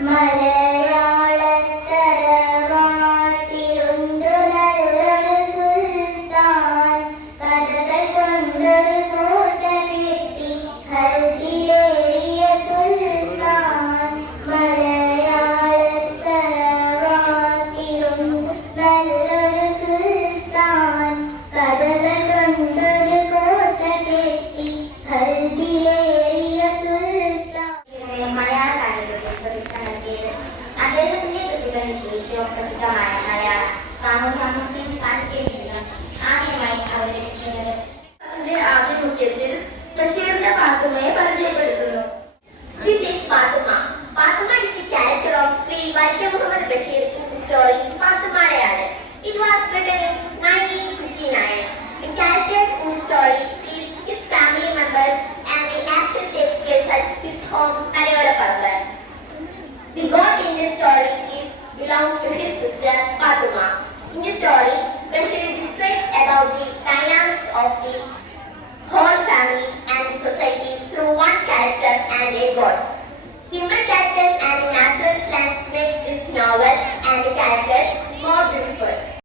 മലേ മുസ്ലിം സാഹിത്യ ജീവിതം ആദ്യമായി അവതരിപ്പിക്കുന്നത് അതിന്റെ ആഭിമുഖ്യത്തിൽ ബഷീറിന്റെ പാത്തുമയെ പരിചയപ്പെടുത്തുന്നു This is Fatuma. Fatuma is the character of Sri Vaikya Muhammad Bashir in the story Fathumayadu. It was written in 1959. The characters in the story is his family members and the action takes place at his home Story, Bashir describes about the dynamics of the whole family and the society through one character and a god.